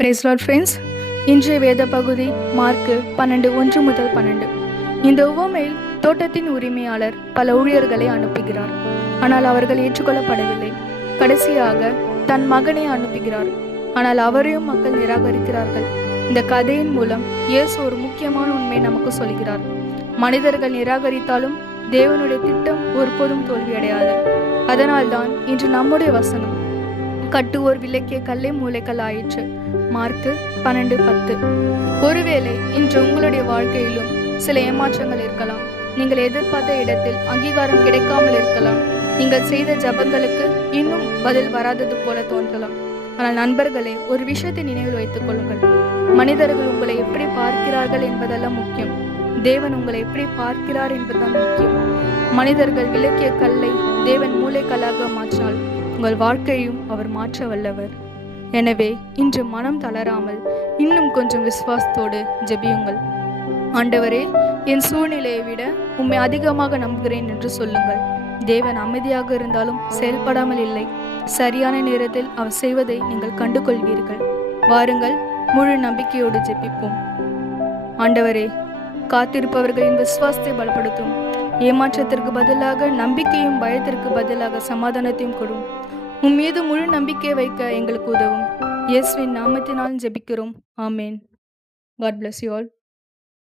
Price Lord friends. இன்றைய வேத பகுதி மார்க்கு 12:1-12. இந்த உவமையில் தோட்டத்தின் உரிமையாளர் பல ஊழியர்களை அனுப்புகிறார். ஆனால் அவர்கள் ஏற்றுக்கொள்ளப்படவில்லை. கடைசியாக தன் மகனை அனுப்புகிறார். ஆனால் அவரையும் மக்கள் நிராகரிக்கிறார்கள். இந்த கதையின் மூலம் இயேசு ஒரு முக்கியமான உண்மையை நமக்கு சொல்கிறார். மனிதர்கள் நிராகரித்தாலும் தேவனுடைய திட்டம் ஒருபோதும் தோல்வியடையாது. அதனால்தான் இன்று நம்முடைய வசனம், கட்டுவோர் விலக்கிய கல்லை மூளைக்கல் ஆயிற்று. மார்க்கு 12:10. ஒருவேளை இன்று உங்களுடைய வாழ்க்கையிலும் சில ஏமாற்றங்கள் இருக்கலாம். நீங்கள் எதிர்பார்த்த இடத்தில் அங்கீகாரம் கிடைக்காமல் இருக்கலாம். நீங்கள் செய்த ஜபங்களுக்கு இன்னும் பதில் வராதது போல தோன்றலாம். ஆனால் நண்பர்களே, ஒரு விஷயத்தை நினைவில் வைத்துக் கொள்ளுங்கள். மனிதர்கள் உங்களை எப்படி பார்க்கிறார்கள் என்பதெல்லாம் முக்கியம். தேவன் உங்களை எப்படி பார்க்கிறார் என்பதுதான் முக்கியம். மனிதர்கள் விலக்கிய கல்லை தேவன் மூளைக்கல்லாக மாற்றினால் உங்கள் வாழ்க்கையும் அவர் மாற்ற வல்லவர். எனவே இன்று மனம் தளராமல் இன்னும் கொஞ்சம் விசுவாசத்தோடு ஜெபியுங்கள். ஆண்டவரே, என் சூழ்நிலையை விட உம்மை அதிகமாக நம்புகிறேன் என்று சொல்லுங்கள். தேவன் அமைதியாக இருந்தாலும் செயல்படாமல் இல்லை. சரியான நேரத்தில் அவர் செய்வதை நீங்கள் கண்டு கொள்வீர்கள். வாருங்கள், முழு நம்பிக்கையோடு ஜெபிப்போம். ஆண்டவரே, காத்திருப்பவர்களின் விசுவாசத்தை பலப்படுத்தும். ஏமாற்றத்திற்கு பதிலாக நம்பிக்கையும், பயத்திற்கு பதிலாக சமாதானத்தையும் கொடும். உன் மீது முழு நம்பிக்கை வைக்க எங்களுக்கு உதவும். இயேசுவின் நாமத்தினால் ஜெபிக்கிறோம். ஆமேன். God bless you all.